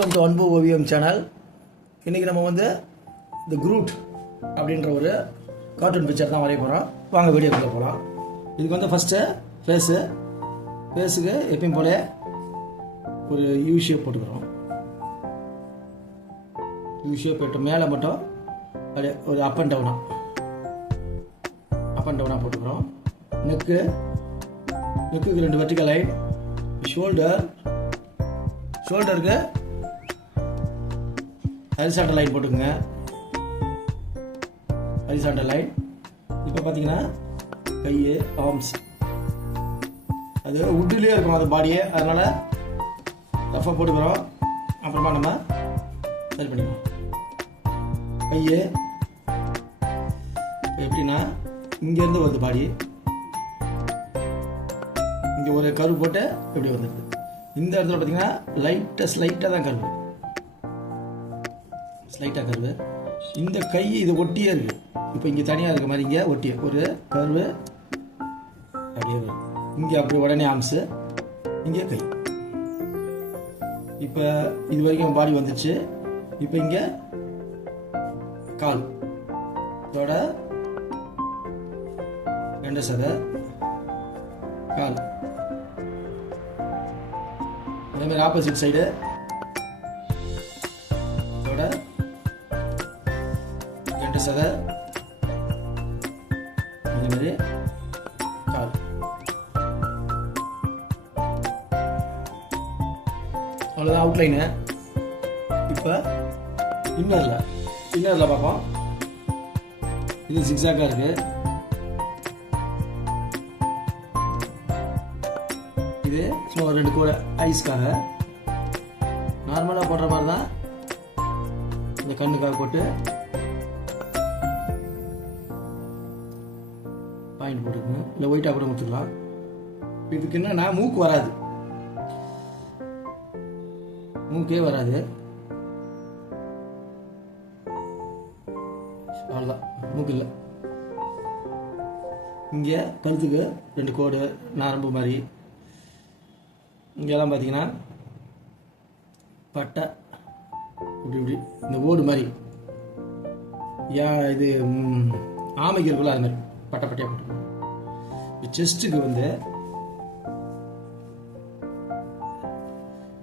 Welcome to அன்பு ஓவியம் channel. இன்றைக்கி நம்ம வந்து தி குரூட் அப்படின்ற ஒரு கார்ட்டூன் பிக்சர் தான் வரைய போகிறோம். வாங்க வீடியோக்குள்ளே போகலாம். இதுக்கு வந்து ஃபஸ்ட்டு ஃபேஸுக்கு எப்பயும் போல ஒரு யூ ஷேப் போட்டுக்கிறோம். யூ ஷேப் போட்டு மேலே மட்டும் அப்படியே ஒரு அப் அண்ட் டவுனாக போட்டுக்கிறோம். நெக்குக்கு 2 வெர்டிக்கல் லைன், ஷோல்டருக்கு ஹரிசாண்டல் லைன் போட்டுக்கோங்க. Horizontal line. இப்போ பார்த்தீங்கன்னா கை, ஆர்ம்ஸ் அது உட்லேயே இருக்கும் அது பாடியே, அதனால் ரஃபாக போட்டுக்கிறோம். அப்புறமா நம்ம சரி பண்ணிக்கலாம். கை எப்படின்னா இங்கேருந்து வருது பாடி, இங்கே ஒரு கரு போட்டு எப்படி வந்துடுது. இந்த இடத்துல பார்த்தீங்கன்னா ஸ்லைட்டாக தான் கருவு, ஸ்லைட்டாக கருவு. இந்த கை இது ஒட்டியே இருக்கு. இப்போ இங்கே தனியாக இருக்க மாதிரி இங்கே ஒட்டிய ஒரு கருவு அப்படியே வரும். இங்கே அப்படி உடனே ஆம்ஸு, இங்கே கை. இப்போ இது வரைக்கும் பாடி வந்துச்சு. இப்போ இங்கே கால், இதோட 2 சதை கால். அதே மாதிரி ஆப்போசிட் சைடு இதோட 2 சதை, அதே மாதிரி கால். அவ்வளோதான் அவுட்லைனு. இப்போ இன்னரில் பார்ப்போம். இது சிக்ஸாக்காக இருக்குது. இது சும்மா 2 கூட ஐஸ்க்காக நார்மலாக போடுற மாதிரி தான். இந்த கண்ணுக்காக போட்டு பாயிண்ட் போட்டுக்கணும். இல்லை ஒயிட்டாக கூட கொடுத்துக்கலாம். இதுக்கு என்னன்னா மூக்கு வராது, மூக்கே வராது. அவ்வளோதான், மூக்கு இல்லை. இங்கே கழுத்துக்கு 2 கோடு நரம்பு மாதிரி. இங்கெல்லாம் பார்த்தீங்கன்னா பட்டை இப்படி இந்த ஓடு மாதிரி, இது ஆமைக்கு இருக்குல்ல, அது மாதிரி பட்டையாக போட்டுக்கணும். செஸ்ட்டுக்கு வந்து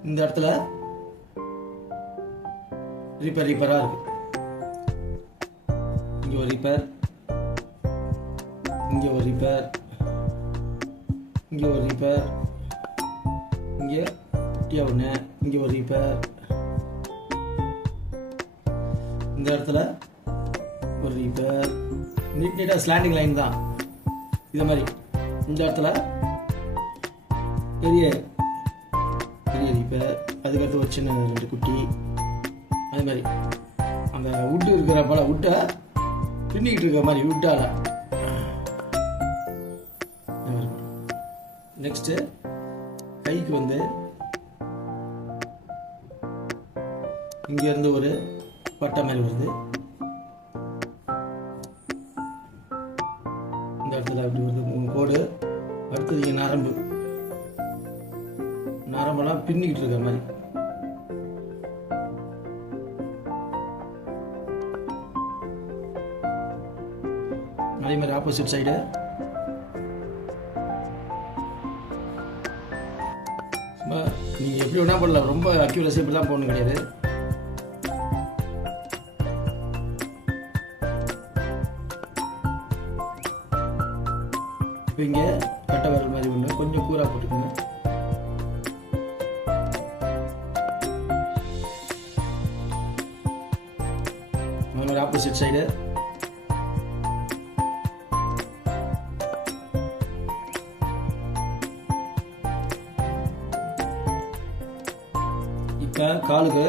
இந்த இடத்துல ரீப்பராக இருக்கு. இங்கே ஒரு ரீப்பர், இங்கே ஒரு ரீப்பர், இங்கே ஒரு ரீப்பர், இங்கே குட்டியா ஒன்று, இங்கே ஒரு ரீப்பர், இந்த இடத்துல ஒரு ரீப்பர். நீட்டாக ஸ்லாண்டிங் லைன் தான். இது மாதிரி இந்த இடத்துல பெரிய ரீப்பர், அதுக்கடுத்து ஒரு சின்ன 2 குட்டி. அது மாதிரி அந்த உட்டு இருக்கிற போல உட்டை பின்னிக்கிட்டு இருக்கிற மாதிரி உட்டால. நெக்ஸ்ட்டு கைக்கு வந்து இங்கேருந்து ஒரு பட்டை மாதிரி வருது. இந்த இடத்துல அப்படி வருது 3 கோடு. அடுத்தது இங்கே நரம்பெல்லாம் பின்னிக்கிட்டு இருக்கிற மாதிரி. அதே மாதிரி ஆப்போசிட் சைடு நீங்கள் எப்படி வேணா பண்ணலாம். ரொம்ப அக்யூரஸி இப்படி தான் போகணும் கிடையாது. இப்போ இங்கே கட்டை வரல் மாதிரி ஒன்று கொஞ்சம் கூரா போட்டுக்கோங்க. அந்த மாதிரி ஆப்போசிட் சைடு இப்போ காலுக்கு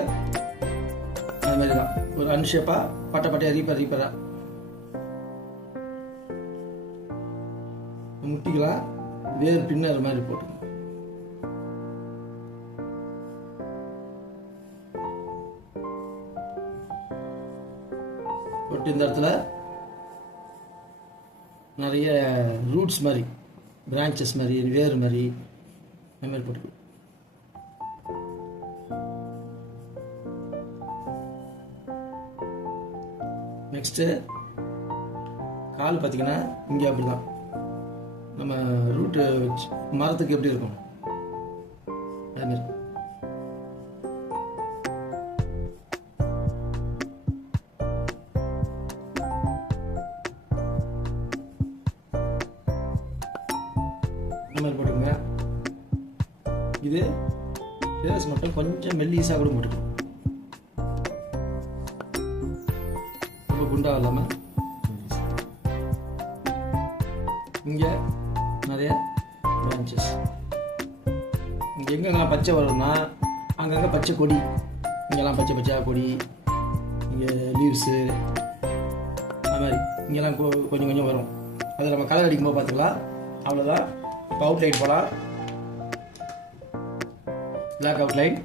அது மாதிரி தான் ஒரு அன்ஷேப்பாக பட்டையாக ரீப்பராக முட்டிக்கலாம். வேறு பின்னர் மாதிரி போட்டுக்கணும். போட்டு இந்த இடத்துல நிறைய ரூட்ஸ் மாதிரி, பிரான்ச்சஸ் மாதிரி, வேறு மாதிரி அது மாதிரி போட்டுக்கணும். நெக்ஸ்ட்டு கால் பார்த்தீங்கன்னா இங்கே அப்படி தான் நம்ம ரூட்டு மரத்துக்கு எப்படி இருக்கும் அதுமாரி. இந்த மாதிரி போட்டுக்கோங்க. இது ஃபேஸ் மட்டும் கொஞ்சம் மெல்லிஸாக கூட போட்டுக்கணும், ரொம்ப குண்டாக இல்லாமல். இங்கே நிறைய பிரான்ச்சஸ், இங்கே எங்கெங்கெல்லாம் பச்சை வரும்னா அங்கங்கே பச்சை கொடி, இங்கெல்லாம் பச்சை பச்சையாக கொடி, இங்கே லீவ்ஸு அது மாதிரி இங்கெல்லாம் கொஞ்சம் கொஞ்சம் வரும். அதை நம்ம கலர் அடிக்கும்போது பார்த்துக்கலாம். அவ்வளோதான். இப்போ அவுட்லைன் போகலாம். Black outline.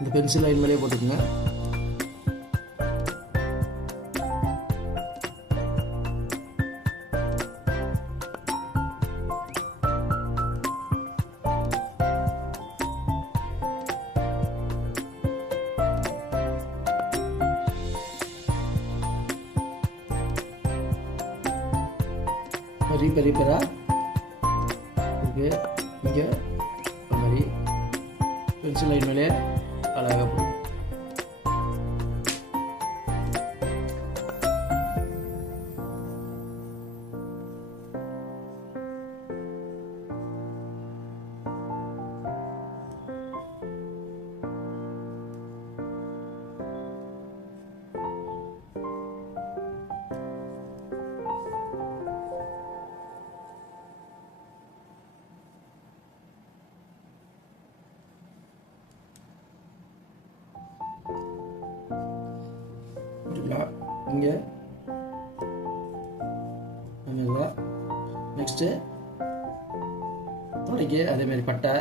இந்த பென்சில் லைன் மேலேயே போட்டுக்கோங்க. ரீப்பராக இருக்கு. இங்கே அது மாதிரி பென்சில் லைன் மேலே அழகாக போடும். இங்கே நெக்ஸ்ட்டு தொடைக்கு அதேமாரி பட்டை,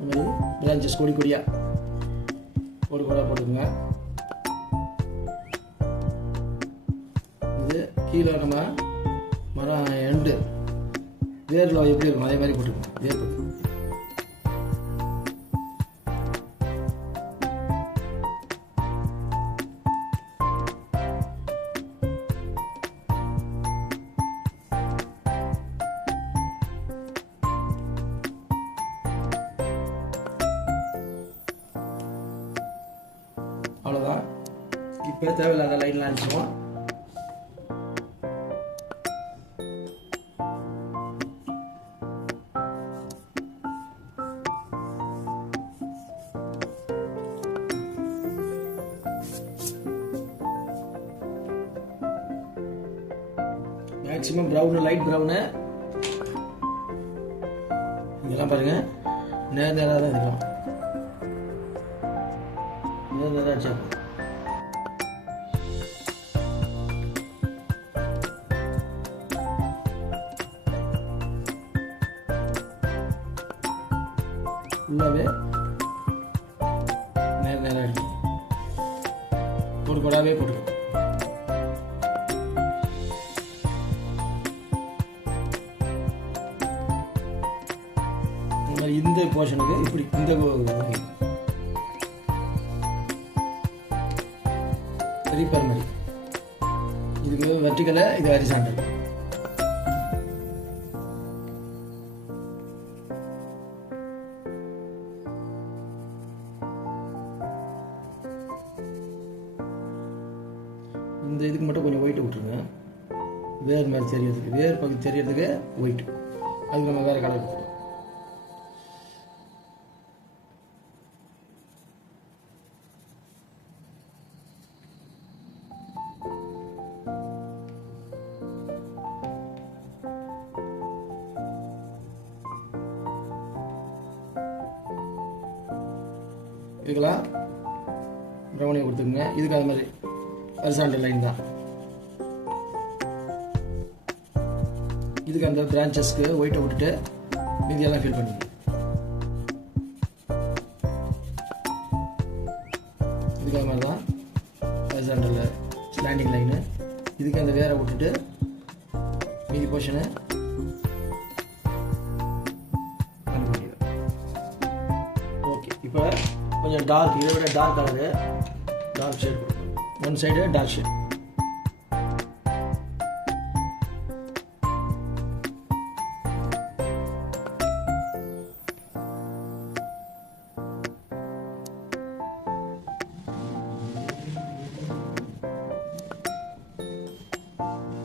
இந்த மாதிரி பிரான்ச்சஸ் கொடி கொடியாக போட்டுக்கோங்க. இது கீழே நம்ம மரம் எண்டு வேரில் எப்படி இருக்கும் அதே மாதிரி போட்டுக்கணும். வேர் போட்டு அவ்வளோதான். இப்போ தேவையில்லாத லைன்லாம் அடிச்சுவோம். மேக்ஸிமம் ப்ரௌனு, லைட் ப்ரௌனு இதெல்லாம் பாருங்க நேராக தான் இருக்கலாம். நேராக அடிச்சா ஃபுல்லாகவே நேராக இருக்கும். ஒரு கொடாவே போட்டுருக்கோம். இந்த போர்ஷனுக்கு இப்படி இந்த ரீப்பர் மாதிரி இதுக்கு வெர்டிகலா, இது ஹரிசாண்டல். இந்த இதுக்கு மட்டும் கொஞ்சம் ஒயிட் விட்டுருங்க, வேர் மாதிரி தெரியறதுக்கு, வேர் பகுதி தெரியறதுக்கு ஒயிட். அதுக்கு நம்ம வேறு கலர் கொடுத்துருவோம். இதுக்கெல்லாம் ப்ரௌனியை கொடுத்துக்குங்க. இதுக்கு அது மாதிரி ஹரிசாண்டல் லைன் தான். இதுக்கு அந்த பிரான்ச்சஸ்க்கு ஒயிட்டை விட்டுட்டு மீதியெல்லாம் ஃபில் பண்ணிங்க. இதுக்கு அது மாதிரி தான் ஹரிசாண்டல் ஸ்லாண்டிங் லைனு. இதுக்கு அந்த வேரை விட்டுட்டு மீதி போர்ஷனை ஓகே. இப்போ கொஞ்சம் டார்க், இதை விட டார்க் கலரு, டார்க் ஷேட் கொடுக்கணும். One side dark shade.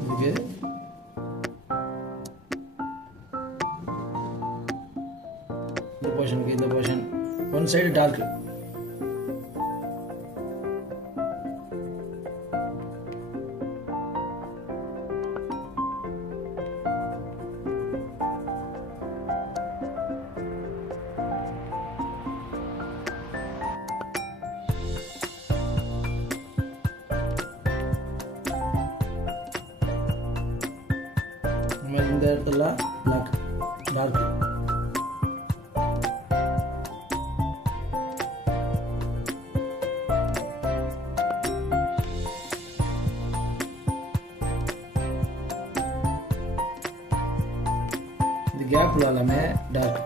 இதுக்கு இந்த போர்ஷனுக்கு இந்த போர்ஷன் ஒன் சைடு டார்க். இந்த இடத்துல பிளாக் டார்க். இந்த கேப்ல எல்லாமே டார்க்.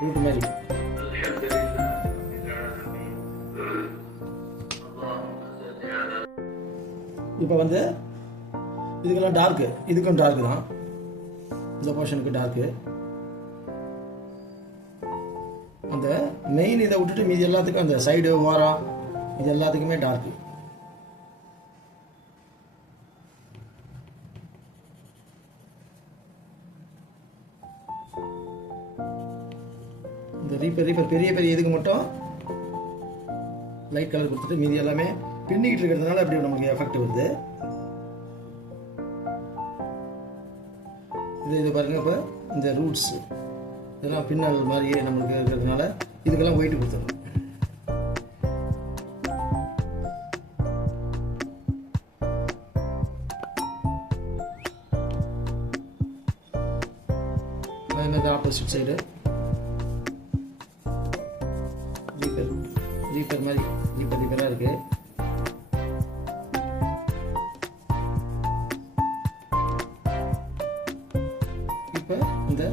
ரூட் மாதிரி. இப்போ வந்து இதுக்கெல்லாம் டார்க்கு, இதுக்கும் டார்க்கு தான். இந்த போர்ஷனுக்கு டார்க்கு. அந்த மெயின் இதை விட்டுட்டு மீதி எல்லாத்துக்கும் அந்த சைடு ஓரம் இது எல்லாத்துக்குமே டார்க்கு. இந்த ரீப்பர் பெரிய பெரிய இதுக்கு மட்டும் லைட் கலர் கொடுத்துட்டு மீதி எல்லாமே பின்னிக்கிட்டு இருக்கிறதுனால அப்படி நமக்கு எஃபெக்ட் வருது. இது பாருங்க. இப்போ இந்த ரூட்ஸ் இதெல்லாம் பின்னல் மாதிரியே நம்மளுக்கு இருக்கிறதுனால இதுக்கெல்லாம் ஒயிட் கொடுத்துருவோம். ஆப்போசிட் சைடு ரீப்பர் மாதிரி ரீப்பராக இருக்கு. இப்போ இந்த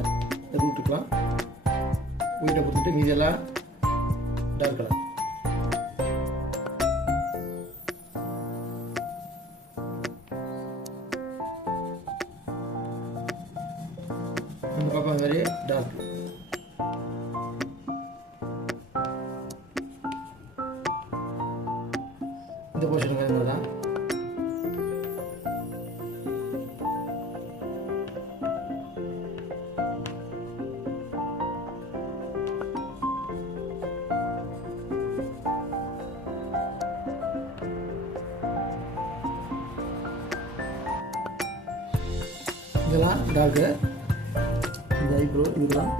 ரூட்டுக்கெல்லாம் ஒயிட்டை கொடுத்துட்டு மீதெல்லாம் டார்க் கலர். இந்த பக்கம் மாதிரி டார்க். இந்த போர்ஷன் மாதிரி தான். இதெல்லாம் டார்க்கு. இந்த ஐப்ரோ இதெல்லாம்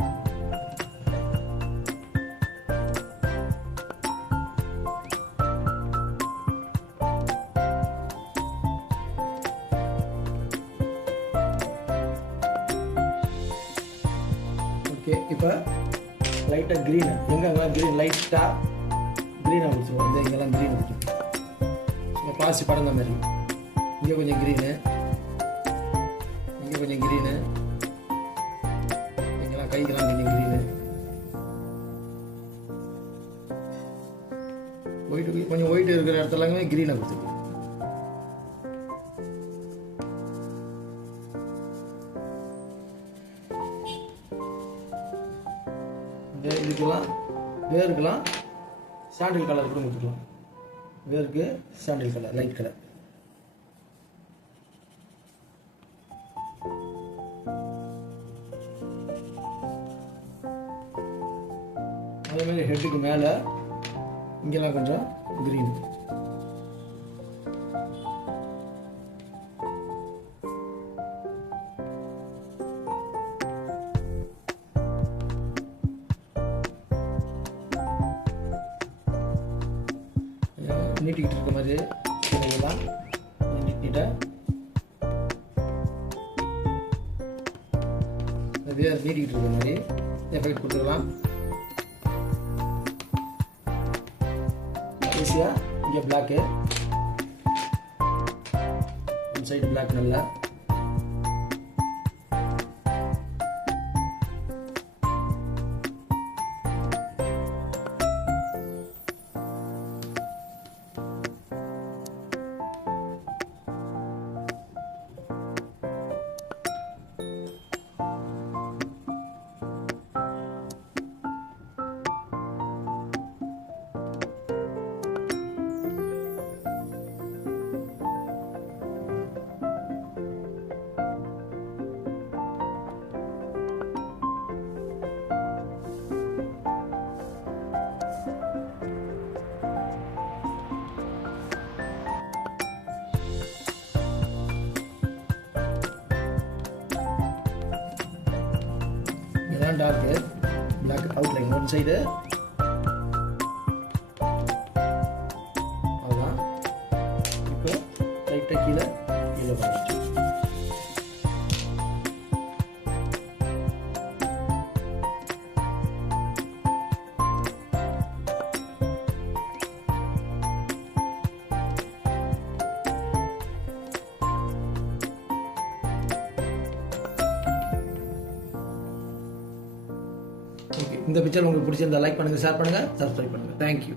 ஓகே. இப்போ லைட்டாக க்ரீனு எங்கெங்கெல்லாம் க்ரீன் லைட்டாக க்ரீனாக கொடுத்துருவோம். இந்த இங்கெல்லாம் க்ரீன் கொடுத்துருவோம். பாசி படங்க மாதிரி. இங்கே கொஞ்சம் க்ரீனு, இங்கே கொஞ்சம் க்ரீனு, இங்கெல்லாம் கைக்கெல்லாம் கொஞ்சம் க்ரீனு. ஒயிட்டு கொஞ்சம் ஒயிட் இருக்கிற இடத்துலமே க்ரீனாக கொடுத்துருவோம். இதுக்கெல்லாம் வேருக்கெல்லாம் சாண்டில் கலர் கூட கொடுத்துக்கலாம். வேருக்கு சாண்டில் கலர் லைட் கலர். அதே மாதிரி ஹெட்டுக்கு மேலே இங்கெல்லாம் கொஞ்சம் கிரீன். நீட்டிக்கிட்டு இருக்க மாதிரி இதெல்லாம் நீட்டாக நீட்டிக்கிட்டு இருக்க மாதிரி எஃபெக்ட் கொடுத்துக்கலாம். ஈஸியாக இங்கே பிளாக்கு சைடு பிளாக் நல்லா இதுதான் dark black outline one side. அவ்வளோதான். இப்போ லைட்டாக கீழே பண்ணிட்டு இந்த பிக்சர் உங்களுக்கு பிடிச்சிருந்தா லைக் பண்ணுங்கள், ஷேர் பண்ணுங்கள், சப்ஸ்கிரைப் பண்ணுங்கள். தேங்க்யூ.